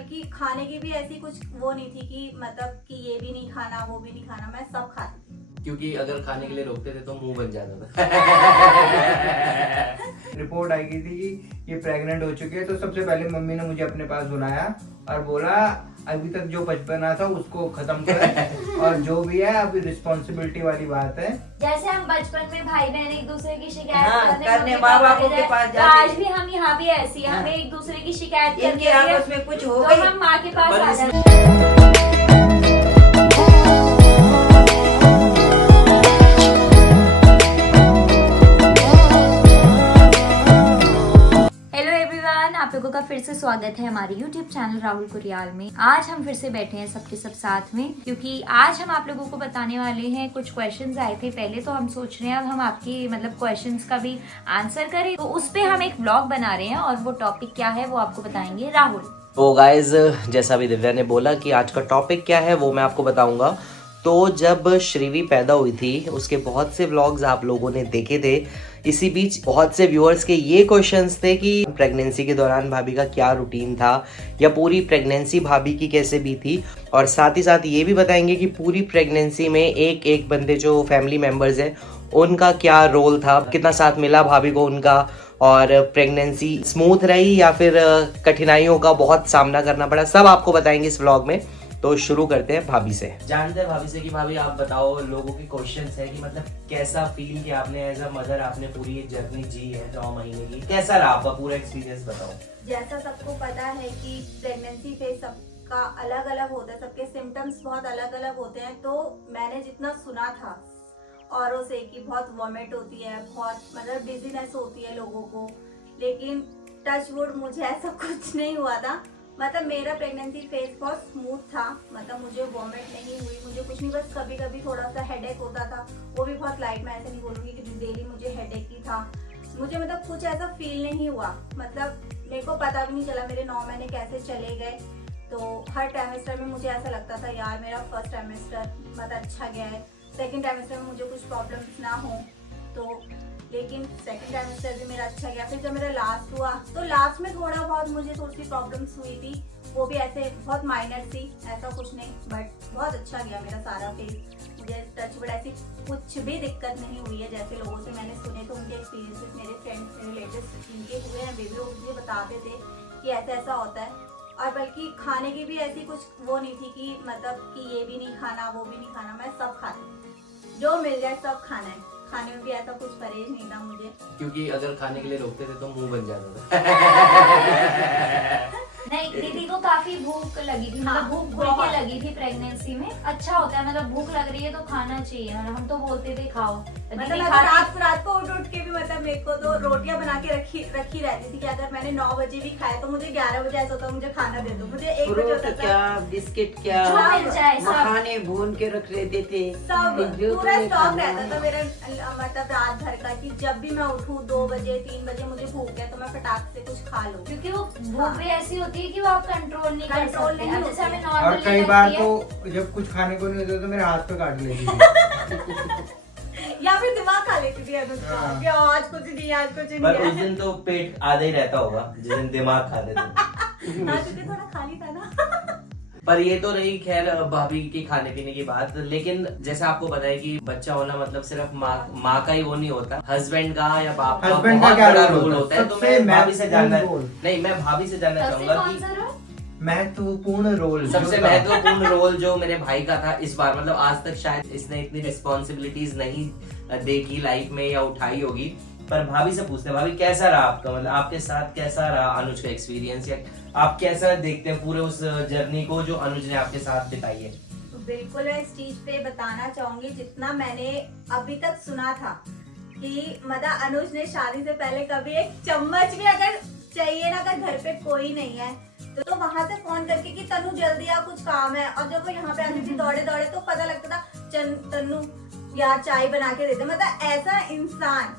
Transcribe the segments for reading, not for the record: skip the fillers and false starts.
बल्कि खाने की भी ऐसी कुछ वो नहीं थी कि मतलब कि ये भी नहीं खाना वो भी नहीं खाना, मैं सब खाती थी। क्योंकि अगर खाने के लिए रोकते थे तो मुंह बन जाता था। रिपोर्ट आई गई थी कि ये प्रेग्नेंट हो चुकी है, तो सबसे पहले मम्मी ने मुझे अपने पास बुलाया और बोला अभी तक जो बचपना था उसको खत्म कर और जो भी है अभी रिस्पॉन्सिबिलिटी वाली बात है। जैसे हम बचपन में भाई बहन एक दूसरे की शिकायत हाँ, करने मम्मी माँ पापा बापों के पास तो जाते आज भी हम यहाँ भी ऐसी हैं, हाँ। हमें एक दूसरे की शिकायत इनके करनी है आपस में कुछ हो तो गई हम माँ के पास पर आ इसमें- जाते हैं। हेलो एवरीवन, आप लोगों का फिर से स्वागत है हमारे यूट्यूब चैनल राहुल कुरियाल में। आज हम फिर से बैठे हैं सबके सब साथ में, क्योंकि आज हम आप लोगों को बताने वाले हैं कुछ क्वेश्चंस आए थे पहले, तो हम सोच रहे हैं अब हम आपके मतलब क्वेश्चंस का भी आंसर करें, तो उस पे हम एक व्लॉग बना रहे हैं और वो टॉपिक क्या है वो आपको बताएंगे राहुल। तो गाइज, जैसा अभी दिव्या ने बोला कि आज का टॉपिक क्या है वो मैं आपको बताऊंगा। तो जब श्रीवी पैदा हुई थी उसके बहुत से व्लॉग्स आप लोगों ने देखे थे। इसी बीच बहुत से व्यूअर्स के ये क्वेश्चंस थे कि प्रेगनेंसी के दौरान भाभी का क्या रूटीन था या पूरी प्रेगनेंसी भाभी की कैसे भी थी, और साथ ही साथ ये भी बताएंगे कि पूरी प्रेगनेंसी में एक एक बंदे जो फैमिली मेम्बर्स हैं उनका क्या रोल था, कितना साथ मिला भाभी को उनका, और प्रेगनेंसी स्मूथ रही या फिर कठिनाइयों का बहुत सामना करना पड़ा, सब आपको बताएंगे इस व्लॉग में। तो शुरू करते हैं भाभी से। जानते हैं भाभी से कि भाभी आप बताओ, लोगों के क्वेश्चंस है कि मतलब कैसा फील किया आपने एज अ मदर, आपने पूरी ये जर्नी जी है 9 महीने की, कैसा रहा आपका पूरा एक्सपीरियंस बताओ। जैसा सबको पता है कि प्रेगनेंसी फेज सबका अलग अलग होता है, सबके सिम्टम्स बहुत अलग अलग होते हैं। तो मैंने जितना सुना था औरों से कि बहुत वॉमिट होती है, बहुत मतलब डिजीनेस होती है लोगों को, लेकिन टच वुड मुझे ऐसा कुछ नहीं हुआ था। मतलब मेरा प्रेगनेंसी फेज बहुत स्मूथ था, मतलब मुझे वॉमिट नहीं हुई, मुझे कुछ नहीं, बस कभी कभी थोड़ा सा हेडेक होता था, वो भी बहुत लाइट, मैं ऐसे नहीं बोलूँगी कि डेली मुझे हेडेक ही था। मुझे मतलब कुछ ऐसा फील नहीं हुआ, मतलब मेरे को पता भी नहीं चला मेरे 9 महीने कैसे चले गए। तो हर ट्राइमेस्टर में मुझे ऐसा लगता था यार मेरा फर्स्ट ट्राइमेस्टर मतलब अच्छा गया है, सेकंड ट्राइमेस्टर में मुझे कुछ प्रॉब्लम्स ना हो, तो लेकिन सेकंड ट्राइमेस्टर भी मेरा अच्छा गया। फिर जब मेरा लास्ट हुआ तो लास्ट में थोड़ा बहुत मुझे थोड़ी सी प्रॉब्लम्स हुई थी, वो भी ऐसे बहुत माइनर थी, ऐसा कुछ नहीं, बट बहुत अच्छा गया मेरा सारा फेज। मुझे टच वुड ऐसी कुछ भी दिक्कत नहीं हुई है। जैसे लोगों से मैंने सुने तो उनके एक्सपीरियंसेस, मेरे फ्रेंड्स मेरे रिलेटिव्स जिनके हुए हैं बेबी, वो मुझे बताते थे कि ऐसा ऐसा होता है। और बल्कि खाने की भी ऐसी कुछ वो नहीं थी कि मतलब कि ये भी नहीं खाना वो भी नहीं खाना, मैं सब खाती थी, जो मिल जाए सब खाना है। खाने में भी ऐसा कुछ परहेज नहीं था मुझे, क्योंकि अगर खाने के लिए रोकते थे तो मुंह बन जाता था। नहीं, दीदी को काफी भूख लगी थी, हाँ, मतलब भूख खुल बहुत। के लगी थी प्रेगनेंसी में। अच्छा होता है, मतलब भूख लग रही है तो खाना चाहिए, मतलब हम तो बोलते थे खाओ, मतलब दीदी मैं खाती रात को उठ के भी मतलब मेरे को तो रोटियां बना के रखी रहती थी कि अगर मैंने 9 बजे भी खाए तो मुझे 11 बजे ऐसा होता मुझे खाना दे दो, मुझे 1 बजे फ्रूट होता क्या था। बिस्किट क्या जो मिल जाए सब। मखाने भून के रख लेते थे, सब जो पूरा तुम्हें स्टॉक खाना रहता था मेरा, मतलब रात भर का, कि जब भी मैं उठूं 2 बजे 3 बजे मुझे भूख है तो मैं फटाक से कुछ खा लूं। क्योंकि वो भूख भी ऐसी होती है कि वो आप कंट्रोल नहीं कर कंट्रोल सकते। नहीं अब जैसे होती हमें है। और नॉर्मली कई बार लगती है तो जब कुछ खाने को नहीं होता तो मेरे हाथ पे काट लेती थी। या फिर दिमाग खा लेती थी अनुष्का हाँ। कि आज कुछ नहीं आज कुछ पर नहीं उस है। दिन तो पेट आधा ही रहता होगा जिस दिन दिमाग खाते थे। हाँ, क्योंकि थोड़ा खाली था ना। पर ये तो रही खैर भाभी की खाने पीने की बात, लेकिन जैसे आपको पता है कि बच्चा होना मतलब सिर्फ माँ का ही वो नहीं होता, हस्बैंड का या बाप का हस्बैंड का बहुत क्या बड़ा रोल रोल होता होता है? है। तो सबसे मैं भाभी से जानना महत्वपूर्ण रोल। नहीं, मैं भाभी से जानना सबसे चाहूंगा कौन कि सा रोल? महत्वपूर्ण रोल सबसे जो था। महत्वपूर्ण रोल जो मेरे भाई का था इस बार, मतलब आज तक शायद इसने इतनी रिस्पॉन्सिबिलिटीज नहीं देखी लाइफ में या उठाई होगी, पर भाभी से पूछते हैं भाभी कैसा रहा आपका, मतलब आपके साथ कैसा रहा अनुज का एक्सपीरियंस, या आप कैसा देखते हैं पूरे उस जर्नी को जो अनुज ने आपके साथ बिताई है। तो बिल्कुल मैं इस चीज पे बताना चाहूंगी, जितना मैंने अभी तक सुना था कि मतलब अनुज ने शादी से पहले कभी एक चम्मच भी अगर चाहिए ना, अगर घर पे कोई नहीं है तो वहां से फोन करके कि तनु जल्दी आ कुछ काम है, और जब वो यहाँ पे आती थी दौड़े दौड़े तो पता लगता था तनु यार चाय बना के देते, मतलब ऐसा इंसान।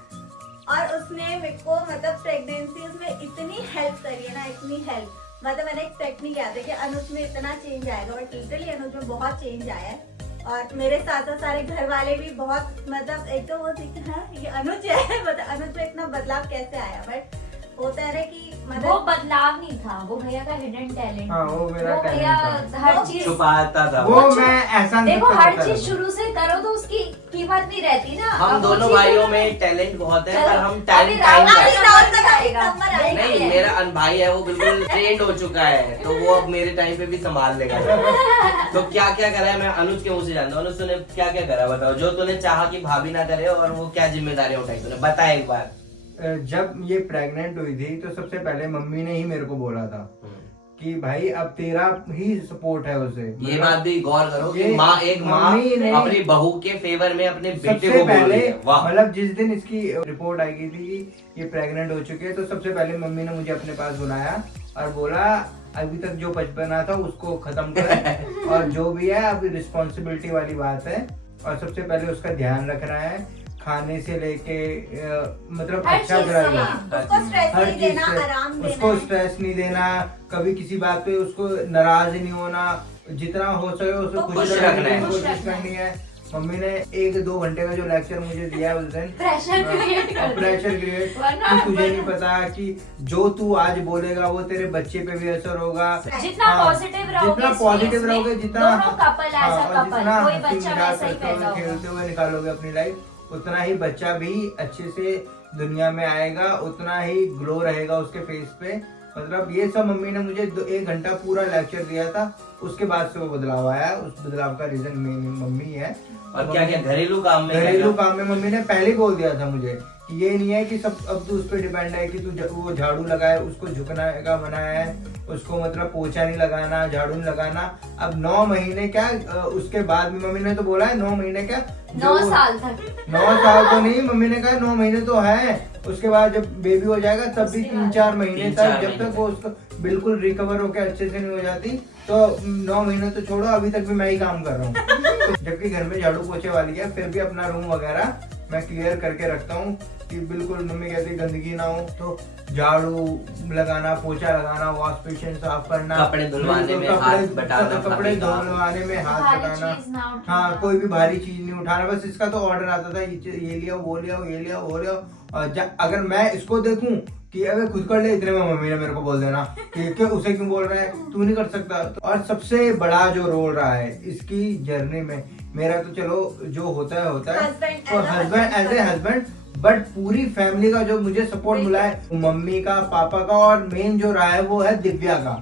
और उसने मेरे को मतलब प्रेगनेंसी उसमें इतनी हेल्प करी है ना, इतनी हेल्प, मतलब मैंने एक्सपेक्ट नहीं किया था कि अनुज में इतना चेंज आएगा, बट लिटरली अनुज में बहुत चेंज आया है। और मेरे साथ साथ सारे घर वाले भी बहुत, मतलब एक तो वो हाँ ये अनुज है, मतलब अनुज में इतना बदलाव कैसे आया, बट होता है ना कि वो मतलब बदलाव नहीं था, वो भैया का हिडन टैलेंट। हाँ, वो मेरा वो भैया talent हर वो चीज छुपाता था वो मैं ऐसा नहीं देखो, करता हर था। चीज शुरू से करो तो उसकी कीमत नहीं रहती ना। हम अब वो दोनों चीज़ भाइयों है ना। में टैलेंट बहुत है, चलो, पर हम अभी टाइम राहुल टाइम अभी का राहुल का आएगा। नंबर आएगा। नहीं, मेरा भाई है वो बिल्कुल ट्रेंड हो चुका है, तो वो अब मेरे टाइम पे भी संभाल लेगा। तो क्या क्या करा है मैं अनुज के मुंह से जानता हूँ। अनुज तूने क्या क्या करा बताओ, जो तूने चाहा कि भाभी ना करे, और वो क्या जिम्मेदारी उठाई तूने, बता एक बार। जब ये प्रेग्नेंट हुई थी तो सबसे पहले मम्मी ने ही मेरे को बोला था कि भाई अब तेरा ही सपोर्ट है उसे। ये बात भी गौर करो कि ये एक माँ मम्मी ने अपनी बहू के फेवर में अपने बेटे सबसे को बोल पहले रही है। वाह। मतलब जिस दिन इसकी रिपोर्ट आई गई थी कि ये प्रेग्नेंट हो चुकी है, तो सबसे पहले मम्मी ने मुझे अपने पास बुलाया और बोला अभी तक जो बचपना था उसको खत्म कर और जो भी है अभी रिस्पॉन्सिबिलिटी वाली बात है, और सबसे पहले उसका ध्यान रखना है, खाने से लेके मतलब हर अच्छा चीज करा से। उसको स्ट्रेस हर नहीं चीज देना, से आराम देना उसको है। स्ट्रेस नहीं देना, कभी किसी बात पे उसको नाराज नहीं होना, जितना हो सके उसको तो खुश खुश रखने रखना है। की खुश कोशिश रखना है। करनी है। मम्मी ने 1-2 घंटे का जो लेक्चर मुझे दिया है उस दिन, प्रेशर क्रिएट कर प्रेशर क्रिएट, वरना कि तुझे नहीं पता कि जो तू आज बोलेगा वो तेरे बच्चे पे भी असर होगा। जितना हाँ, पॉजिटिव रहोगे, जितना पॉजिटिव रहोगे, जितना दोनों कपल हाँ, ऐसा और कपल जितना कोई हंसी बच्चा मजाक वैसा ही करते पैदा हुए होगा। खेलते हुए निकालोगे अपनी लाइफ, उतना ही बच्चा भी अच्छे से दुनिया में आएगा, उतना ही ग्लो रहेगा उसके फेस पे। मतलब ये सब मम्मी ने मुझे 1 घंटा पूरा लेक्चर दिया था, उसके बाद से वो बदलाव आया। उस बदलाव का रीजन मम्मी है। और क्या क्या घरेलू काम में घरेलू काम में मम्मी ने पहले ही बोल दिया था मुझे कि ये नहीं है कि सब अब तू उस पर डिपेंड है कि तू वो झाड़ू लगाए, उसको झुकना का मना है, उसको मतलब पोछा नहीं लगाना, झाड़ू नहीं लगाना। अब 9 महीने क्या, उसके बाद भी मम्मी ने तो बोला है 9 महीने क्या, 9 साल तक 9 साल तो नहीं, मम्मी ने कहा 9 महीने तो है, उसके बाद जब बेबी हो जाएगा तब भी 3-4 महीने 3-4 तक, जब तक वो उसको बिल्कुल रिकवर होकर अच्छे से नहीं हो जाती, तो 9 महीने तो छोड़ो, अभी तक भी मैं ही काम कर रहा हूँ। जबकि घर में झाड़ू पोछे वाली है, फिर भी अपना रूम वगैरह मैं क्लियर करके रखता हूँ कि बिल्कुल मम्मी कहती गंदगी ना हो, तो झाड़ू लगाना, पोछा लगाना, वॉश बेसिन साफ करना, कपड़े धुलवाने में कपड़े- हाथ बटाना, कपड़े भाभी का। धुलवाने में हाथ भारी बटाना। चीज ना उठाना। हाँ, कोई भी भारी चीज नहीं उठाना। बस इसका तो ऑर्डर आता था ये लिया वो लिया ये लिया वो लिया, और अगर मैं इसको देखूं कि अगर खुद कर ले, इतने में मम्मी ने मेरे को बोल देना कि उसे क्यों बोल रहा है, तू नहीं कर सकता। और सबसे बड़ा जो रोल रहा है इसकी जर्नी में मेरा, तो चलो जो होता है Husband तो as a husband as a husband. Husband, but पूरी फैमिली का जो मुझे सपोर्ट मिला है, मम्मी का, पापा का, और मेन जो रहा है वो है दिव्या का,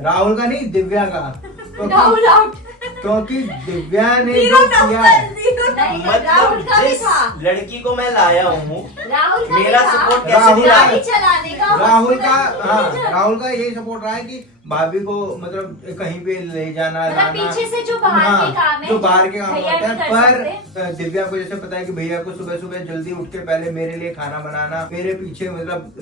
राहुल का नहीं, दिव्या का। राहुल आउट। क्योंकि दिव्या ने जीरो जो किया नंबर, है, जीरो नहीं, नंबर। राहुल मतलब का भी जिस था। लड़की को मैं लाया हूँ, राहुल का मेरा भी था। सपोर्ट कैसे राहुल नहीं रहा? गाड़ी चलाने का, राहुल का, हॉस्पिटल हाँ, में राहुल का यही सपोर्ट रहा है कि भाभी को मतलब कहीं पे ले जाना, मतलब लाना। पीछे से जो बाहर के काम है, जो बाहर के काम भैया होते नहीं हैं, कर पर दिव्या को जैसे पता है कि भैया को सुबह सुबह जल्दी उठ के पहले मेरे लिए खाना बनाना, मेरे पीछे मतलब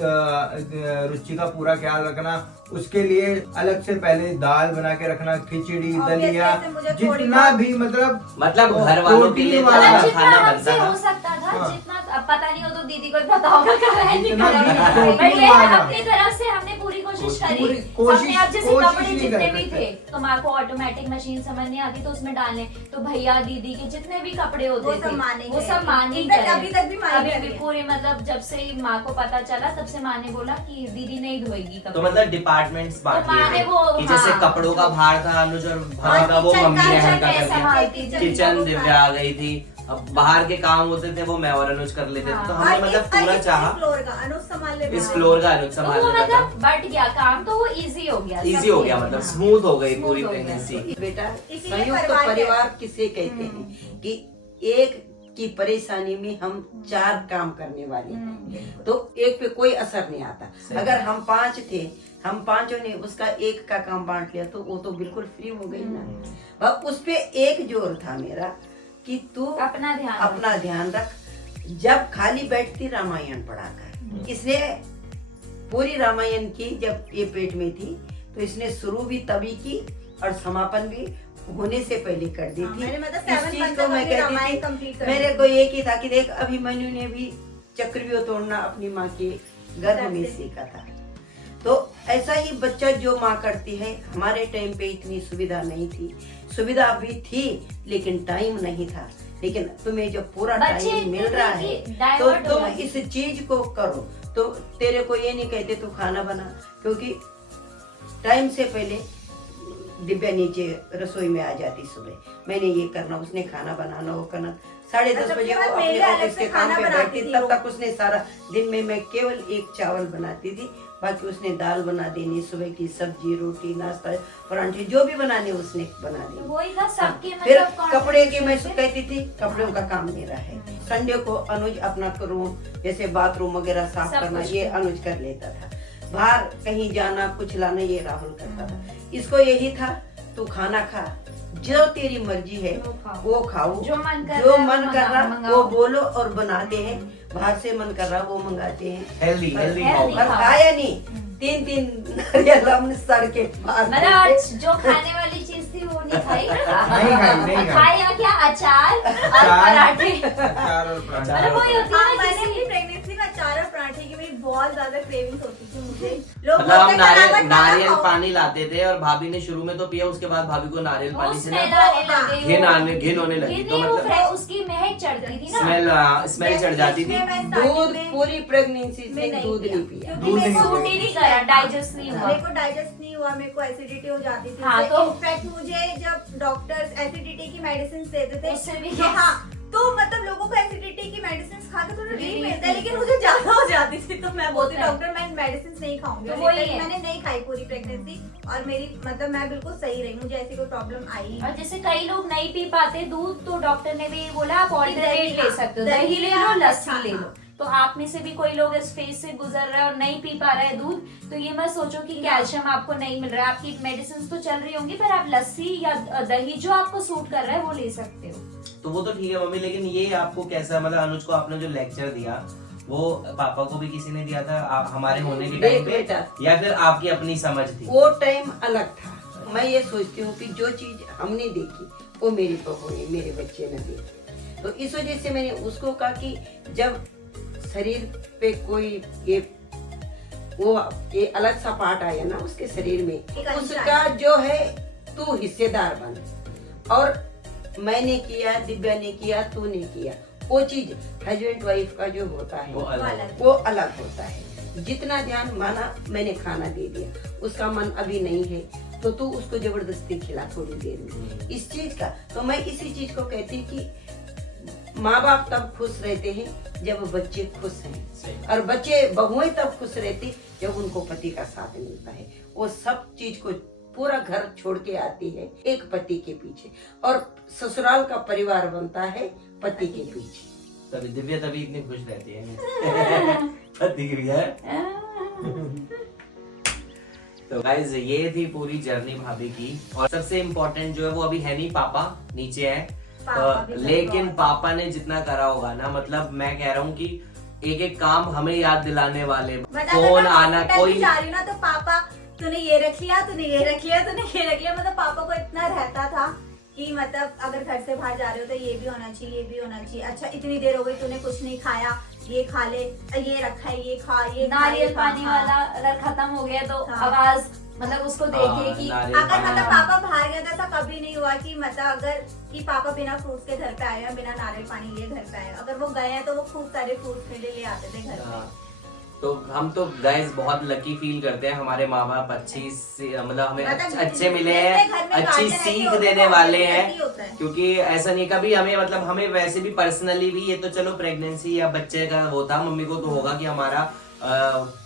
रुचि का पूरा ख्याल रखना, उसके लिए अलग से पहले दाल बना के रखना, खिचड़ी, Obviously, दलिया, ऐसे मुझे थोड़ी जितना बहुत- भी मतलब घर वालों के लिए प्रोटीन वाला मतलब खाना जितना बनता हमसे था। हो सकता था, हाँ। जितना अब पता नहीं हो तो दीदी को ही पता होगा करा है नहीं जितना करा भी है। प्रोटीन पर ये है, वाला। अपनी तरफ से हमने पूरी कोशिश करी। पूरी कोशिश- सबने अब जैसे कोशिश कपड़े नहीं जितने कर भी सकते। थे, तो माँ को ऑटोमेटिक मशीन समझ नहीं आती तो उसमें डालने, तो भैया दीदी के जितने भी कपड़े होते वो थे सब माँ ने वो किए। सब माँ ने ही Infact करे। अभी तक भी माँ ही अभी कर भी रही है। पूरे मतलब जब से माँ को पता चला तब से माँ ने बोला कि दीदी नहीं धोएगी तो कपड़े। मतलब डिपार्टमेंट्स बांट तो माँ लिए ने थे वो, कि जैसे हाँ। कपड़ों का भार था अनुज और भाभी का, वो किचन मम्मी ने का हल्का कैसे कर दिया। संभालती थी। किचन दिव्या आ गई थी, अब बाहर के काम होते थे वो मैं और अनुज कर लेते थे, तो हाँ। हमने मतलब पूरा चाहा फ्लोर का अनुज संभाल ले इस फ्लोर का अनुज तो संभाल वो लेता था। मतलब बट गया काम, तो वो इजी हो गया, इजी हो गया, मतलब स्मूथ हो गई Smooth पूरी हो गया। प्रेगनेंसी। बेटा, इसीलिए संयुक्त परिवार परिवार किसे कहते हैं कि एक की परेशानी में हम 4 काम करने वाले हैं, तो एक पे कोई असर नहीं आता। सही। अगर हम 5 थे, हम 5 ने उसका एक का काम बांट लिया, तो वो तो बिल्कुल फ्री हो गई ना। और उस पे एक जोर था मेरा कि तू अपना ध्यान अपना ध्यान रख। जब खाली बैठती रामायण पढ़ा कर, इसने पूरी रामायण की, जब ये पेट में थी तो इसने शुरू भी तभी की और समापन भी होने से पहले कर दी थी। मैंने मतलब इस 7 चीज मंथ को तक मैं अपनी कहती रामायण थी, कंप्लीट कर मेरे दी। को एक ही था कि देख अभिमन्यु ने भी चक्रव्यूह तोड़ना अपनी माँ के गर्भ में सीखा था। तो ऐसा ही बच्चा जो माँ करती है, हमारे टाइम पे इतनी सुविधा नहीं थी, सुविधा भी थी लेकिन टाइम नहीं था। लेकिन तुम्हें जब पूरा बच्चे टाइम मिल इतने रहा कि है तो divert हो तुम जाते हैं। इस चीज को करो। तो तेरे को ये नहीं कहते तू खाना बना, क्योंकि टाइम से पहले दिव्या नीचे रसोई में आ जाती सुबह, मैंने ये करना, उसने खाना बनाना, वो करना। 10:30 बजे वो अपने ऑफिस के काम पे बैठती, तब तक उसने सारा दिन में मैं केवल एक चावल बनाती थी, बाकी उसने दाल बना देनी, सुबह की सब्जी, रोटी, नाश्ता, परांठे जो भी बनाने उसने बना देनी। वही था सबके फिर मतलब कपड़े की मैं कहती थी कपड़ों का काम मेरा है, संडे को अनुज अपना रूम जैसे बाथरूम वगैरह साफ सब करना कुछ ये अनुज कर लेता था, बाहर कहीं जाना कुछ लाना ये राहुल करता था। इसको यही था तू खाना खा, जो तेरी मर्जी है वो खाओ, जो मन कर जो रहा है मन वो कर रहा मंगाओ। वो बोलो और बनाते हैं, बाहर से मन कर रहा वो मंगाते हैं। हेल्दी हेल्दी Healthy पर खाओ। खाया नहीं, 3 नारियल हमने सड़ के बाहर मतलब आज जो खाने वाली चीज थी वो नहीं खाई। नहीं खाई। खाया क्या? अचार और अचार। पराठे। अचार और पराठा। मतलब वही होती है हाँ, ना मैंने किसी- अपनी प्रेगनेंसी में अचार और पराठे की मेरी बहुत ज्यादा क्रेविंग्स होती थी मुझे। लोग मतलब हम बोलते थे, "रावत खाना नारियल खाओ।" पानी लाते थे और भाभी ने शुरू में तो पिया, उसके बाद भाभी को नारियल वो पानी से ना स्मेल आने लगे, घिन वो- घिन होने लगी, घिन तो नहीं, वो मतलब फ्रे- उसकी महक चढ़ती थी ना। स्मेल चढ़ जाती थी। मैं starting दूध में- पूरी प्रेगनेंसी में से नहीं दूध पिया। नहीं पिया। क्योंकि दूध मेरे नहीं को पिया। सूट ही नहीं करा, डाइजेस्ट नहीं हुआ। मेरे को डाइजेस्ट नहीं हुआ, मेरे को एसिडिटी हो जाती थी। हाँ, तो- इनफैक्ट मुझे जब डॉक्टर्स एसिडिटी की मेडिसिन देते थे उससे भी तो हाँ, तो मतलब लोगों को एसिडिटी की मेडिसिन खा के थोड़ा रिलीफ मिलता है, लेकिन मुझे ज्यादा हो जाती थी, तो मैं बोलती होता है। डॉक्टर मैं मेडिसिन नहीं खाऊंगी। तो और वही in fact है। मैंने नहीं खाई पूरी प्रेगनेंसी, और मेरी मतलब मैं बिल्कुल सही रही, मुझे ऐसी कोई प्रॉब्लम आई ही और नहीं। जैसे कई लोग नहीं पी पाते दूध, तो डॉक्टर ने भी बोला आप ऑल्टरनेट दही, ले सकते हो, दही दही ले लो, हाँ, लस्सी हाँ, ले लो। तो आप में से भी कोई लोग इस फेज से गुजर रहा है और नहीं पी पा रहा है दूध, तो ये मत सोचो कि कैल्शियम आपको नहीं मिल रहा है। आपकी मेडिसिन तो चल रही होंगी, पर आप लस्सी या दही जो आपको सूट कर रहा है वो ले सकते हो। तो वो तो ठीक है मम्मी, लेकिन ये आपको कैसा, मतलब अनुज को आपने जो लेक्चर दिया वो पापा को भी किसी ने दिया था हमारे होने के टाइम देख पे, बेटा, या फिर आपकी अपनी समझ थी? वो टाइम अलग था। मैं ये सोचती हूँ कि जो चीज हमने देखी वो मेरी बहू ने, मेरे बच्चे ने देखी, तो इस वजह से मैंने उसको कहा कि जब शरीर पे कोई ये अलग सा पार्ट आया ना उसके शरीर में, एक अंश उसका जो है तू हिस्सेदार बन। और मैंने किया, दिव्या ने किया, तूने किया, वो चीज हस्बैंड वाइफ का जो होता है वो अलग। वो अलग होता है। जितना ध्यान माना मैंने खाना दे दिया, उसका मन अभी नहीं है तो तू उसको जबरदस्ती खिला थोड़ी देर में, इस चीज का। तो मैं इसी चीज को कहती कि माँ बाप तब खुश रहते हैं जब बच्चे खुश हैं, और बच्चे बहुएं तब खुश रहती जब उनको पति का साथ मिलता है। वो सब चीज को पूरा घर छोड़ के आती है एक पति के पीछे, और ससुराल का परिवार बनता है पति के पीछे। तभी दिव्या तभी इतनी खुश रहती है पति की भी है। तो गाइज ये थी पूरी जर्नी भाभी की, और सबसे इम्पोर्टेंट जो है वो अभी है नहीं, पापा नीचे है। पापा भी लेकिन बहुत- पापा ने जितना करा होगा ना, मतलब मैं कह रहा हूँ कि एक एक काम हमें याद दिलाने वाले, मतलब फोन अगर मैं आना, hospital कोई में जा रही हूँ ना तो पापा तूने ये रख लिया, तूने ये रख लिया, तूने ये रख लिया। मतलब पापा को इतना रहता था कि मतलब अगर घर से बाहर जा रहे हो तो ये भी होना चाहिए, ये भी होना चाहिए। अच्छा इतनी देर हो गई तूने कुछ नहीं खाया, ये खा ले, ये रखा है, ये खा, ये खा, नारियल ये खा। पानी हाँ। वाला अगर खत्म हो गया तो हाँ। आवाज मतलब उसको देखे कि नारियल अगर पानी। मतलब पापा बाहर गया था ऐसा कभी नहीं हुआ कि मतलब अगर कि पापा बिना फ्रूट्स के घर पे आए या बिना नारियल पानी लिए घर पे आए। अगर वो गए हैं तो वो खूब सारे फ्रूट्स मेरे लिए आते थे घर पे। हाँ। तो हम तो गाइस बहुत लकी फील करते हैं, हमारे माँ बाप मतलब हमें मतलब अच्छे मिले जिसके हैं, घर में अच्छी गार्डन ऐसे सीख होते हैं, देने वो वाले ऐसे हैं। ही होता है। क्योंकि ऐसा नहीं कभी हमें, मतलब हमें वैसे भी पर्सनली भी, ये तो चलो प्रेगनेंसी या बच्चे का वो था, मम्मी को तो होगा कि हमारा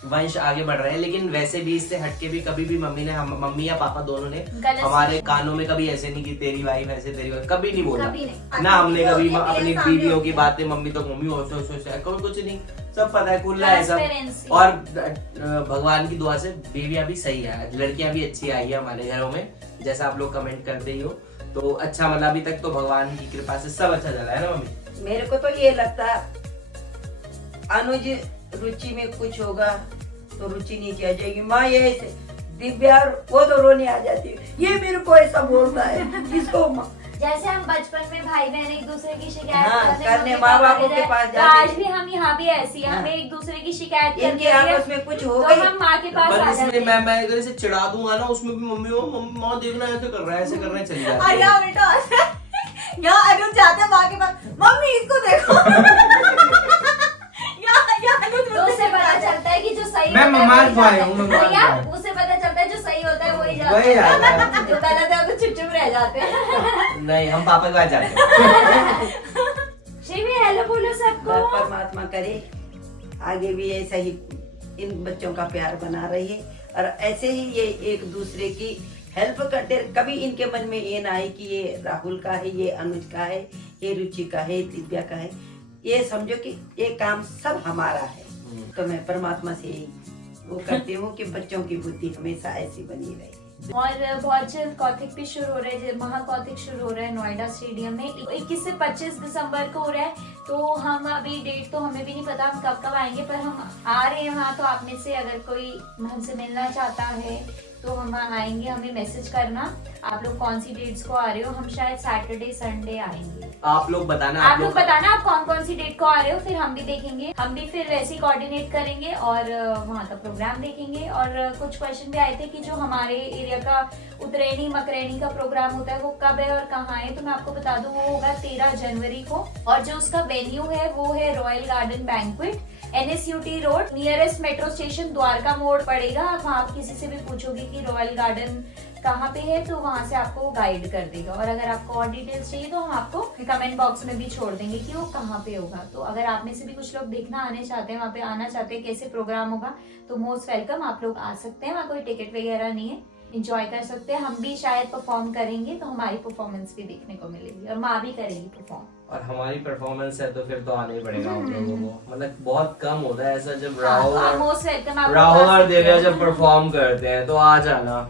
वंश आगे बढ़ रहा है, लेकिन वैसे भी इससे हटके भी कभी भी मम्मी या पापा दोनों ने गलत हमारे सोचा। कानों में कभी ऐसे नहीं कि तेरी वाइफ ऐसे, तेरी वाइफ कभी नहीं बोला। कभी नहीं। ना हमने वो कभी अपने अपनी सामने बीवियों की होते हैं। बातें मम्मी तो मम्मी कोई कुछ नहीं, सब पता है, खुला है सब। Transparency। और भगवान की दुआ से बीवियां भी सही है, लड़कियां भी अच्छी आई है हमारे घरों में, जैसा आप लोग कमेंट करते ही हो। तो अच्छा, मतलब अभी तक तो भगवान की कृपा से सब अच्छा चला है ना मम्मी? मेरे को तो ये लगता अनुज रुचि में कुछ होगा तो रुचि नहीं किया जाएगी। माँ ये ऐसे, दिव्या वो तो रोने आ जाती है, ये मेरे को ऐसा बोलता है, इसको जैसे हम बचपन में भाई बहन एक दूसरे की शिकायत हाँ, करते, करने मम्मी माँ पापा बापों के के जाए, पास तो जाते आज थे। भी हम यहाँ भी ऐसी हैं, हाँ। हमें एक दूसरे की शिकायत करते इनके हैं, आपस में कुछ हो तो गई, हम माँ के पास पर आ इसमें जाते हैं। मैं अगर इसे चिढ़ा दूंगा ना, उसमें भी मम्मी वो माँ देखना ऐसे कर रहा है, ऐसे कर रहा है, चली और जाती है। यहाँ बेटा यहाँ अनुज जाते हैं माँ के पास, मम्मी इसको देखो। यहाँ अनुज तो उससे पता चलता लगता है कि जो सही मैं होता है ममाज वही बॉय जाता हूँ, है। ममाज भैया, बॉय। उसे पता चलता है जो सही होता है वही वही जाता जाता है। है। जो गलत है वो तो चुप रह जाते हैं। नहीं, हम पापा के पास जाते हैं। शिवी हेलो बोलो सबको। परमात्मा करे आगे भी ऐसा ही इन बच्चों का प्यार बना रही और ऐसे ही ये एक दूसरे की हेल्प करते। कभी इनके मन में ये ना आए कि ये राहुल का है, ये अनुज का है, ये रुचि का है, दिव्या का है। ये समझो कि ये काम सब हमारा है। तो मैं परमात्मा से यही वो करती हूँ कि बच्चों की बुद्धि हमेशा ऐसी बनी रहे। और बहुत जल्द कौतिक भी शुरू हो रहा है, महाकौतिक शुरू हो रहा है नोएडा स्टेडियम में 21 से 25 दिसंबर को हो रहा है। तो हम अभी डेट तो हमें भी नहीं पता हम कब कब आएंगे, पर हम आ रहे हैं वहाँ। तो आप में से अगर कोई हमसे मिलना चाहता है तो हम आएंगे, हमें मैसेज करना आप लोग कौन सी डेट्स को आ रहे हो। हम शायद सैटरडे संडे आएंगे। आप लोग बताना, आप लोग बताना आप कौन कौन सी डेट को आ रहे हो, फिर हम भी देखेंगे। हम भी फिर वैसे ही कोऑर्डिनेट करेंगे और वहाँ का प्रोग्राम देखेंगे। और कुछ क्वेश्चन भी आए थे कि जो हमारे एरिया का उतरैनी मकरैनी का प्रोग्राम होता है वो कब है और कहाँ है। तो मैं आपको बता दूं वो होगा 13 जनवरी को। और जो उसका वेन्यू है वो है royal garden banquet, NSUT road, nearest metro station Dwarka मोड़ पड़ेगा। आप वहाँ किसी से भी पूछोगे कि रॉयल गार्डन कहाँ पे है तो वहाँ से आपको गाइड कर देगा। और अगर आपको और डिटेल्स चाहिए तो हम आपको कमेंट बॉक्स में भी छोड़ देंगे कि वो कहाँ पे होगा। तो अगर आप में से भी कुछ लोग देखना आने चाहते हैं, वहाँ पे आना चाहते हैं कैसे प्रोग्राम होगा, तो मोस्ट वेलकम, आप लोग आ सकते हैं। वहाँ कोई टिकट वगैरह नहीं है, इंजॉय कर सकते हैं। हम भी शायद परफॉर्म करेंगे तो हमारी परफॉर्मेंस भी देखने को मिलेगी और माँ भी करेगी परफॉर्म। और हमारी परफॉर्मेंस है तो फिर तो आना ही पड़ेगा आप लोगों को। मतलब बहुत कम होता है ऐसा जब मोस्ट वेलकम। राहुल और दिव्या जब परफॉर्म करते हैं तो आ जाना,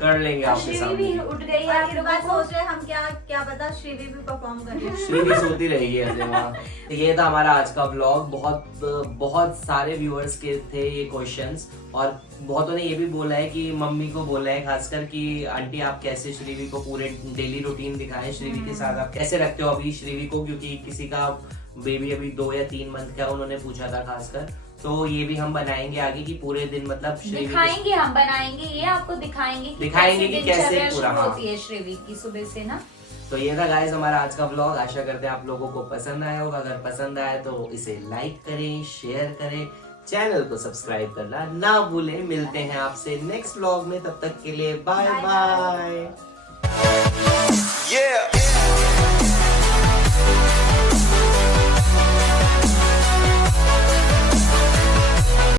कर लेंगे आपके श्रीवी भी सामने। उठ गई और है। इस बार सोच रहे हैं हम क्या पता श्रीवी भी परफॉर्म करें। श्रीवी सोती रहेगी ऐसे वहाँ। तो ये था हमारा आज का व्लॉग। बहुत सारे व्यूअर्स के थे ये क्वेश्चंस, और बहुतों ने ये भी बोला है कि मम्मी को बोला है खासकर कि आंटी आप कैसे श्रीवी को पूरे डेली रूटीन दिखाएं, श्रीवी के साथ आप कैसे रखते हो अभी श्रीवी को, क्योंकि किसी का बेबी अभी 2 या 3 मंथ का उन्होंने पूछा था खासकर। तो ये भी हम बनाएंगे आगे की पूरे दिन मतलब श्रीवी दिखाएंगे, हम बनाएंगे, ये आपको दिखाएंगे कि कैसे दिनचर्या पूरा, शुरू हाँ। होती है श्रीवी की सुबह से ना। तो ये था गाइस हमारा आज का व्लॉग। आशा करते हैं आप लोगों को पसंद आया होगा। अगर पसंद आया तो इसे लाइक करें, शेयर करें, चैनल को सब्सक्राइब करना ना भूलें। मिलते हैं आपसे नेक्स्ट व्लॉग में, तब तक के लिए बाय बाय। Yeah.